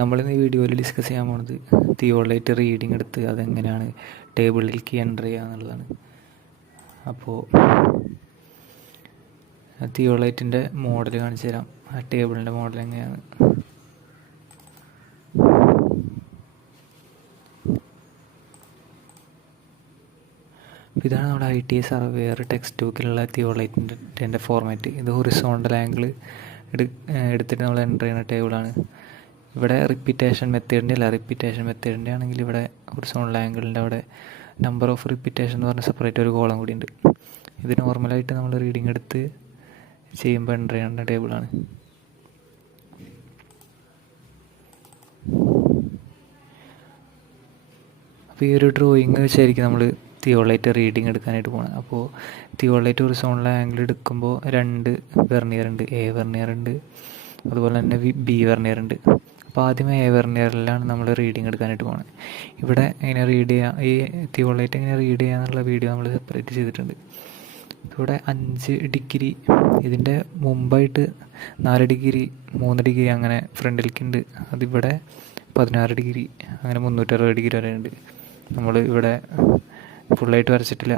നമ്മളിന്ന് ഈ വീഡിയോയിൽ ഡിസ്കസ് ചെയ്യാൻ പോണത് തിയോളൈറ്റ് റീഡിങ് എടുത്ത് അതെങ്ങനെയാണ് ടേബിളിലേക്ക് എൻ്റർ ചെയ്യുക എന്നുള്ളതാണ്. അപ്പോൾ തിയോളൈറ്റിൻ്റെ മോഡൽ കാണിച്ചു തരാം. ആ ടേബിളിൻ്റെ മോഡൽ എങ്ങനെയാണ്. ഇതാണ് നമ്മുടെ ITA സർവേയർ ടെക്സ്റ്റ് ബുക്കിലുള്ള തിയോളൈറ്റിൻ്റെ ഫോർമാറ്റ്. ഇത് ഹൊറിസോണ്ടൽ ആംഗിൾ എടുത്തിട്ട് നമ്മൾ എൻ്റർ ചെയ്യുന്ന ടേബിളാണ്. ഇവിടെ റിപ്പീറ്റേഷൻ മെത്തേഡിൻ്റെ അല്ല, റിപ്പീറ്റേഷൻ മെത്തേഡിൻ്റെ ആണെങ്കിൽ ഇവിടെ ഹൊറിസോണ്ടൽ ആംഗിളിൻ്റെ അവിടെ നമ്പർ ഓഫ് റിപ്പീറ്റേഷൻ എന്ന് പറഞ്ഞ സെപ്പറേറ്റ് ഒരു കോളം കൂടി ഉണ്ട്. ഇത് നോർമലായിട്ട് നമ്മൾ റീഡിങ് എടുത്ത് ചെയ്യുമ്പോൾ എൻ്റർ ചെയ്യേണ്ട ടേബിളാണ്. അപ്പോൾ ഈ ഒരു ഡ്രോയിങ് വെച്ചായിരിക്കും നമ്മൾ തിയോളൈറ്റ് റീഡിങ് എടുക്കാനായിട്ട് പോകണം. അപ്പോൾ തിയോളൈറ്റ് ഹൊറിസോണ്ടൽ ആംഗിൾ എടുക്കുമ്പോൾ 2 വെർണിയർ ഉണ്ട്, A വെർണിയർ ഉണ്ട്, അതുപോലെ തന്നെ B വെർണിയർ ഉണ്ട്. അപ്പോൾ ആദ്യം A വെർണിയറിലാണ് നമ്മൾ റീഡിങ് എടുക്കാനായിട്ട് പോകുന്നത്. ഇവിടെ എങ്ങനെ റീഡ് ചെയ്യുക, ഈ തിയോളൈറ്റ് എങ്ങനെ റീഡ് ചെയ്യുക എന്നുള്ള വീഡിയോ നമ്മൾ സെപ്പറേറ്റ് ചെയ്തിട്ടുണ്ട്. ഇവിടെ 5 ഡിഗ്രി, ഇതിൻ്റെ മുമ്പായിട്ട് 4 ഡിഗ്രി 3 ഡിഗ്രി അങ്ങനെ ഫ്രണ്ടിലേക്കുണ്ട്. അതിവിടെ 16 ഡിഗ്രി അങ്ങനെ 360 ഡിഗ്രി വരെ ഉണ്ട്. നമ്മൾ ഇവിടെ ഫുള്ളായിട്ട് വരച്ചിട്ടില്ല.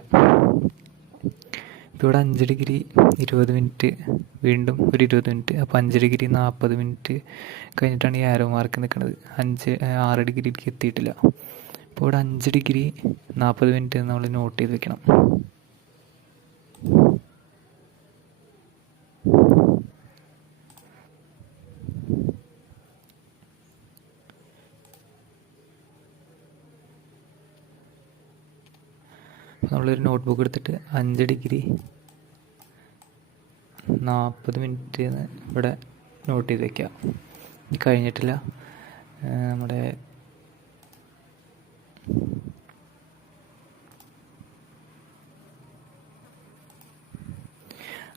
ഇപ്പോൾ ഇവിടെ 5 ഡിഗ്രി 20 മിനിറ്റ്, വീണ്ടും ഒരു 20 മിനിറ്റ്. അപ്പോൾ 5 ഡിഗ്രി 40 മിനിറ്റ് കഴിഞ്ഞിട്ടാണ് ഈ ആരോ മാർക്ക് നിൽക്കുന്നത്. 6 ഡിഗ്രിക്ക് എത്തിയിട്ടില്ല. അപ്പോൾ ഇവിടെ 5 ഡിഗ്രി 40 മിനിറ്റ് നമ്മൾ നോട്ട് ചെയ്ത് വെക്കണം. നമ്മളൊരു നോട്ട്ബുക്ക് എടുത്തിട്ട് 5 ഡിഗ്രി 40 മിനിറ്റ് ഇവിടെ നോട്ട് ചെയ്ത് വയ്ക്കുക. കഴിഞ്ഞിട്ടില്ല. നമ്മുടെ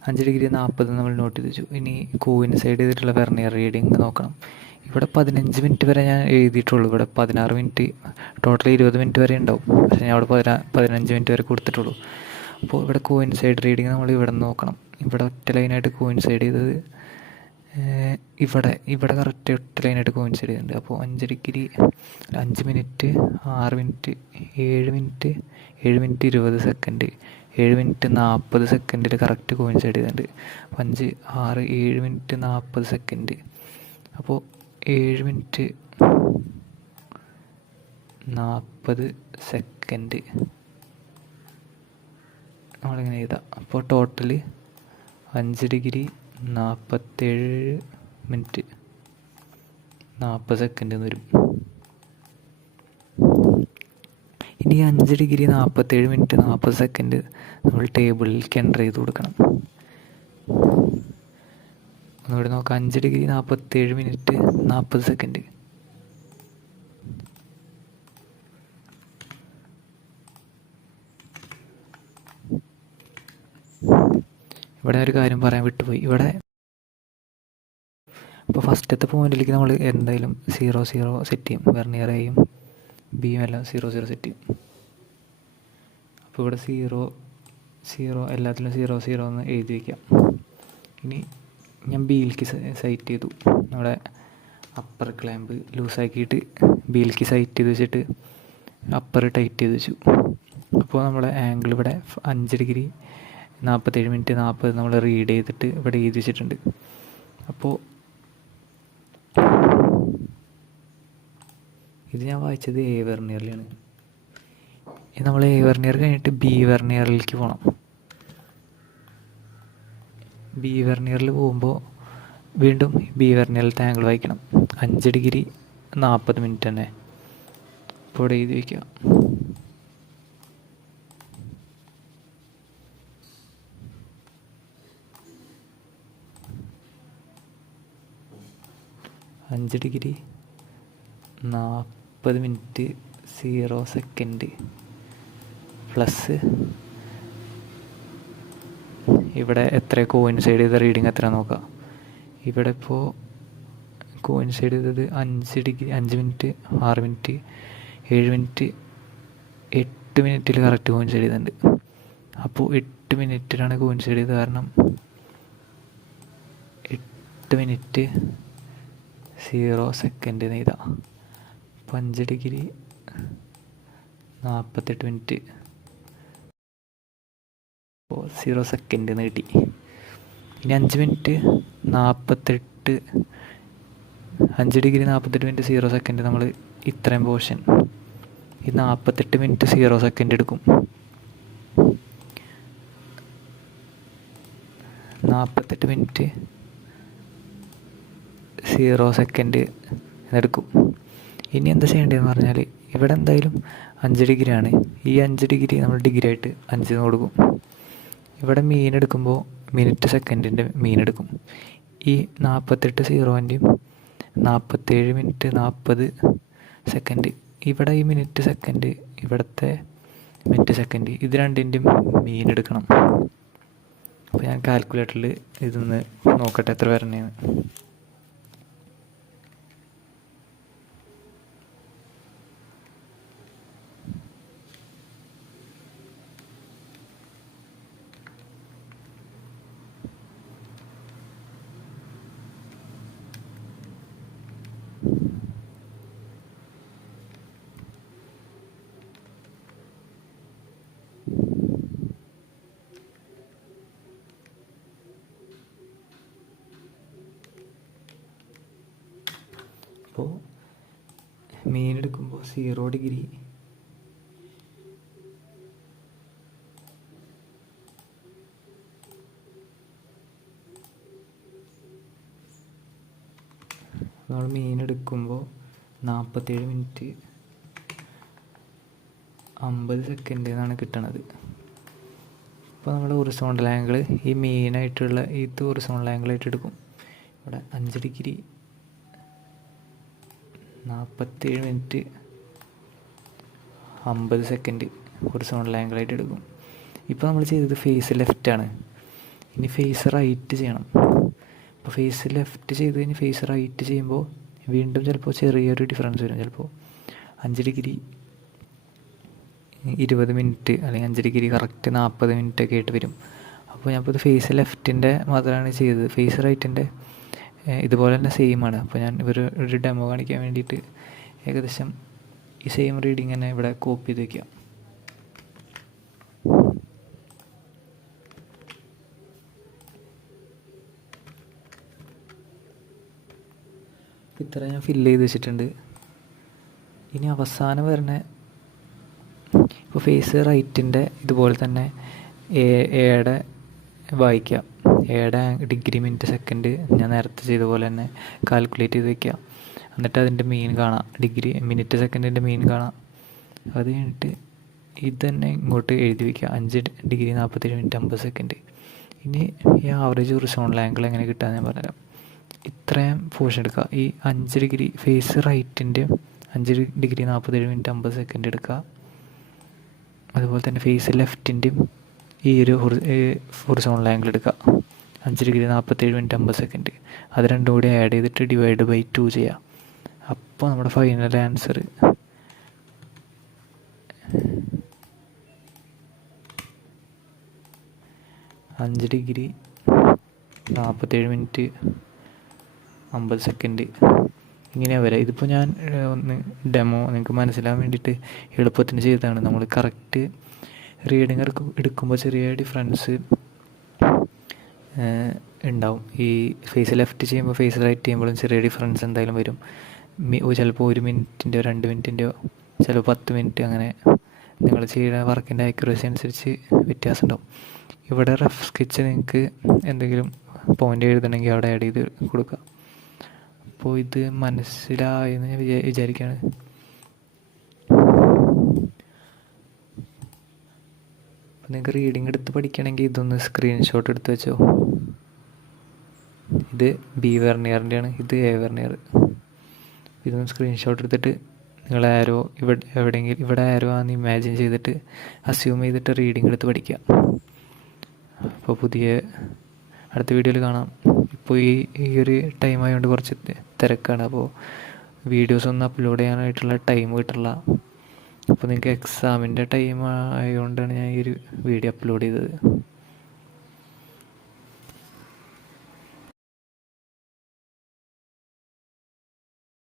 അഞ്ച് ഡിഗ്രി 40 നമ്മൾ നോട്ട് ചെയ്ത് വെച്ചു. ഇനി കോയിൻസൈഡ് ചെയ്തിട്ടുള്ള വെർണിയർ റീഡിങ് നോക്കണം. ഇവിടെ 15 മിനിറ്റ് വരെ ഞാൻ എഴുതിയിട്ടുള്ളൂ. ഇവിടെ 16 മിനിറ്റ്, ടോട്ടൽ 20 മിനിറ്റ് വരെ ഉണ്ടാവും. പക്ഷേ ഞാൻ അവിടെ 15 മിനിറ്റ് വരെ കൊടുത്തിട്ടുള്ളൂ. അപ്പോൾ ഇവിടെ കോയിൻസൈഡ് റീഡിങ് നമ്മൾ ഇവിടെ നിന്ന് നോക്കണം. ഇവിടെ ഒറ്റ ലൈനായിട്ട് കോയിൻസൈഡ് ചെയ്തത് ഇവിടെ കറക്റ്റ് ഒറ്റ ലൈനായിട്ട് കോയിൻസൈഡ് ചെയ്തിട്ടുണ്ട്. അപ്പോൾ 5 degree 5 minute 6 minute 7 minute 7 minute 20 second 7 minute 40 സെക്കൻഡിൽ കറക്റ്റ് കോയിൻസൈഡ് ചെയ്തിട്ടുണ്ട്. 5 6 7 മിനിറ്റ് 40 സെക്കൻഡ്. അപ്പോൾ 7 മിനിറ്റ് 40 സെക്കൻഡ് നമ്മളിങ്ങനെ എഴുതാം. അപ്പോൾ ടോട്ടൽ 5 ഡിഗ്രി 47 മിനിറ്റ് 40 സെക്കൻഡ് എന്ന് വരും. ഇനി 5 ഡിഗ്രി 47 മിനിറ്റ് 40 സെക്കൻഡ് നമ്മൾ ടേബിളിലേക്ക് എൻ്റർ ചെയ്ത് കൊടുക്കണം. ഒന്നുകൂടി നോക്കാം. 5 ഡിഗ്രി 47 മിനിറ്റ് 40 സെക്കൻഡ്. ഇവിടെ ഒരു കാര്യം പറയാൻ വിട്ടുപോയി. ഇവിടെ ഇപ്പോൾ ഫസ്റ്റത്തെ പോയിന്റിലേക്ക് നമ്മൾ എന്തായാലും 0 സെറ്റ് ചെയ്യും. വെർണിയർ Aയും Bയും എല്ലാം 0 സെറ്റ് ചെയ്യും. അപ്പോൾ ഇവിടെ 0 എല്ലാത്തിലും 0 എന്ന് എഴുതി വയ്ക്കാം. ഇനി ഞാൻ Bയിലേക്ക് സൈറ്റ് ചെയ്തു. നമ്മുടെ അപ്പർ ക്ലാമ്പ് ലൂസാക്കിയിട്ട് Bയിലേക്ക് സൈറ്റ് ചെയ്ത് വെച്ചിട്ട് അപ്പർ ടൈറ്റ് ചെയ്ത് വെച്ചു. അപ്പോൾ നമ്മുടെ ആംഗിൾ ഇവിടെ 5 ഡിഗ്രി 47 മിനിറ്റ് 40 നമ്മൾ റീഡ് ചെയ്തിട്ട് ഇവിടെ എഴുതി വെച്ചിട്ടുണ്ട്. അപ്പോൾ ഇത് ഞാൻ വായിച്ചത് A വെർണിയറിലാണ്. ഇനി നമ്മൾ A വെർണിയർ കഴിഞ്ഞിട്ട് B വെർണിയറിലേക്ക് പോകണം. B വെർണിയറിൽ പോകുമ്പോൾ വീണ്ടും B വെർണിയറിലത്തെ ആംഗിൾ വായിക്കണം. 5 ഡിഗ്രി 40 മിനിറ്റ് തന്നെ. അപ്പോൾ ഇവിടെ എഴുതി വയ്ക്കുക. അഞ്ച് ഡിഗ്രി 40 മിനിറ്റ് 0 സെക്കൻഡ് പ്ലസ് ഇവിടെ എത്ര കോയിൻസൈഡ് ചെയ്ത റീഡിങ് എത്ര നോക്കാം. ഇവിടെ ഇപ്പോൾ കോയിൻസൈഡ് ചെയ്തത് 5 ഡിഗ്രി 5 മിനിറ്റ് 6 മിനിറ്റ് 7 മിനിറ്റ് 8 മിനിറ്റിൽ കറക്റ്റ് കോയിൻസൈഡ് ചെയ്തിട്ടുണ്ട്. അപ്പോൾ 8 മിനിറ്റിലാണ് കോയിൻസൈഡ് ചെയ്തത്. കാരണം 8 മിനിറ്റ് 0 സെക്കൻഡ് എഴുതാം. അപ്പോൾ 5 ഡിഗ്രി 48 മിനിറ്റ് 0 സെക്കൻഡ് എന്ന് കിട്ടി. ഇനി 5 മിനിറ്റ് 48 5 ഡിഗ്രി 48 മിനിറ്റ് 0 സെക്കൻഡ്. നമ്മൾ ഇത്രയും പോർഷൻ ഈ 48 മിനിറ്റ് 0 സെക്കൻഡ് എടുക്കും. 48 മിനിറ്റ് 0 സെക്കൻഡ് എന്നെടുക്കും. ഇനി എന്താ ചെയ്യേണ്ടതെന്ന് പറഞ്ഞാൽ ഇവിടെ എന്തായാലും 5 ഡിഗ്രി ആണ്. ഈ 5 ഡിഗ്രി നമ്മൾ ഡിഗ്രി ആയിട്ട് 5 കൊടുക്കും. ഇവിടെ മീൻ എടുക്കുമ്പോൾ മിനിറ്റ് സെക്കൻഡിൻ്റെ മീൻ എടുക്കും. ഈ 48 സീറോൻ്റെയും 47 മിനിറ്റ് 40 സെക്കൻഡ്, ഇവിടെ ഈ മിനിറ്റ് സെക്കൻഡ് ഇവിടുത്തെ മിനിറ്റ് സെക്കൻഡ്, ഇത് രണ്ടിൻ്റെയും മീൻ എടുക്കണം. അപ്പോൾ ഞാൻ കാൽക്കുലേറ്ററിൽ ഇതൊന്ന് നോക്കട്ടെ എത്ര വരണേന്ന്. അപ്പോൾ മീൻ എടുക്കുമ്പോൾ 0 ഡിഗ്രി നമ്മൾ മീൻ എടുക്കുമ്പോൾ 47 മിനിറ്റ് 50 സെക്കൻഡ് എന്നാണ് കിട്ടണത്. അപ്പോൾ നമ്മൾ ഹൊറിസോണ്ടൽ ആംഗിൾ ഈ മെയിനായിട്ടുള്ള ഇത് ഹൊറിസോണ്ടൽ ആംഗിളായിട്ട് എടുക്കും. ഇവിടെ 5 ഡിഗ്രി 47 മിനിറ്റ് 50 സെക്കൻഡ് ഹൊറിസോണ്ടൽ ആംഗിളായിട്ട് എടുക്കും. ഇപ്പോൾ നമ്മൾ ചെയ്തത് ഫേസ് ലെഫ്റ്റാണ്. ഇനി ഫേസ് റൈറ്റ് ചെയ്യണം. അപ്പോൾ ഫേസ് ലെഫ്റ്റ് ചെയ്ത് കഴിഞ്ഞ് ഫേസ് റൈറ്റ് ചെയ്യുമ്പോൾ വീണ്ടും ചിലപ്പോൾ ചെറിയൊരു ഡിഫറൻസ് വരും. ചിലപ്പോൾ 5 ഡിഗ്രി 20 മിനിറ്റ് അല്ലെങ്കിൽ 5 ഡിഗ്രി കറക്റ്റ് 40 മിനിറ്റ് ഒക്കെ ആയിട്ട് വരും. അപ്പോൾ ഞാനിപ്പോൾ ഇത് ഫേസ് ലെഫ്റ്റിൻ്റെ മാത്രമാണ് ചെയ്തത്. ഫേസ് റൈറ്റിൻ്റെ ഇതുപോലെ തന്നെ സെയിം ആണ്. അപ്പോൾ ഞാൻ ഒരു ഡെമോ കാണിക്കാൻ വേണ്ടിയിട്ട് ഏകദേശം ഈ സെയിം റീഡിങ് തന്നെ ഇവിടെ കോപ്പി ചെയ്ത് വയ്ക്കാം. ഇത്ര ഞാൻ ഫില്ല് ചെയ്ത് വെച്ചിട്ടുണ്ട്. ഇനി അവസാനം വരുന്ന ഇപ്പോൾ ഫേസ് റൈറ്റിൻ്റെ ഇതുപോലെ തന്നെ എയുടെ വായിക്കാം. എയുടെ ഡിഗ്രി മിനിറ്റ് സെക്കൻഡ് ഞാൻ നേരത്തെ ചെയ്ത പോലെ തന്നെ കാൽക്കുലേറ്റ് ചെയ്ത് വയ്ക്കുക. എന്നിട്ട് അതിൻ്റെ മീൻ കാണാം, ഡിഗ്രി മിനിറ്റ് സെക്കൻഡിൻ്റെ മീൻ കാണാം. അത് കഴിഞ്ഞിട്ട് ഇത് തന്നെ ഇങ്ങോട്ട് എഴുതി വയ്ക്കുക, 5 ഡിഗ്രി 47 മിനിറ്റ് 50 സെക്കൻഡ്. ഇനി ഈ ആവറേജ് ഹൊറിസോണ്ടൽ ആംഗിൾ എങ്ങനെ കിട്ടാമെന്ന് ഞാൻ പറഞ്ഞുതരാം. ഇത്രയും പോർഷൻ എടുക്കുക. ഈ 5 ഡിഗ്രി ഫേസ് റൈറ്റിൻ്റെ 5 ഡിഗ്രി 47 മിനിറ്റ് 50 സെക്കൻഡ് എടുക്കുക. അതുപോലെ തന്നെ ഫേസ് ലെഫ്റ്റിൻ്റെയും ഈ ഒരു ഹൊറിസോണ്ടൽ ആംഗിൾ എടുക്കുക, 5 ഡിഗ്രി 47 മിനിറ്റ് 50 സെക്കൻഡ്. അത് രണ്ടും കൂടി ആഡ് ചെയ്തിട്ട് ഡിവൈഡ് ബൈ 2 ചെയ്യുക. അപ്പോൾ നമ്മുടെ final answer 5 degree 47 minute 50 second ഇങ്ങനെയാണ് വരാം. ഇതിപ്പോൾ ഞാൻ ഒന്ന് ഡെമോ നിങ്ങൾക്ക് മനസ്സിലാകാൻ വേണ്ടിയിട്ട് എളുപ്പത്തിന് ചെയ്തതാണ്. നമ്മൾ കറക്റ്റ് റീഡിങ് എടുക്കുമ്പോൾ ചെറിയ ഡിഫറൻസ് ഉണ്ടാവും. ഈ ഫേസ് ലെഫ്റ്റ് ചെയ്യുമ്പോൾ ഫേസ് റൈറ്റ് ചെയ്യുമ്പോഴും ചെറിയ ഡിഫറൻസ് എന്തായാലും വരും. ചിലപ്പോൾ 1 മിനിറ്റിൻ്റെയോ 2 മിനിറ്റിൻ്റെയോ ചിലപ്പോൾ 10 മിനിറ്റ്, അങ്ങനെ നിങ്ങൾ ചെയ്യുന്ന വർക്കിൻ്റെ ആക്യുറസി അനുസരിച്ച് വ്യത്യാസം ഉണ്ടാവും. ഇവിടെ റഫ് സ്കെച്ച് നിങ്ങൾക്ക് എന്തെങ്കിലും പോയിൻ്റ് എഴുതണമെങ്കിൽ അവിടെ ആഡ് ചെയ്ത് കൊടുക്കുക. അപ്പോൾ ഇത് മനസ്സിലായെന്ന് ഞാൻ വിചാരിക്കുകയാണ്. അപ്പോൾ നിങ്ങൾക്ക് റീഡിങ് എടുത്ത് പഠിക്കണമെങ്കിൽ ഇതൊന്ന് സ്ക്രീൻഷോട്ട് എടുത്ത് വെച്ചോ. ഇത് ബി വെർണിയറിൻ്റെയാണ്, ഇത് എ വെർണിയർ. ഇതൊന്ന് സ്ക്രീൻഷോട്ട് എടുത്തിട്ട് നിങ്ങൾ ആരോ എവിടെയെങ്കിലും ഇവിടെ ആരോ ആണെന്ന് ഇമാജിൻ ചെയ്തിട്ട് അസ്യൂം ചെയ്തിട്ട് റീഡിങ് എടുത്ത് പഠിക്കുക. അപ്പോൾ അടുത്ത വീഡിയോയിൽ കാണാം. ഇപ്പോൾ ഈ ഒരു ടൈം ആയതുകൊണ്ട് കുറച്ച് തിരക്കാണ്. അപ്പോൾ വീഡിയോസൊന്നും അപ്ലോഡ് ചെയ്യാനായിട്ടുള്ള ടൈം കിട്ടില്ല. അപ്പോൾ നിങ്ങൾക്ക് എക്സാമിൻ്റെ ടൈം ആയതുകൊണ്ടാണ് ഞാൻ ഈ ഒരു വീഡിയോ അപ്ലോഡ് ചെയ്തത്.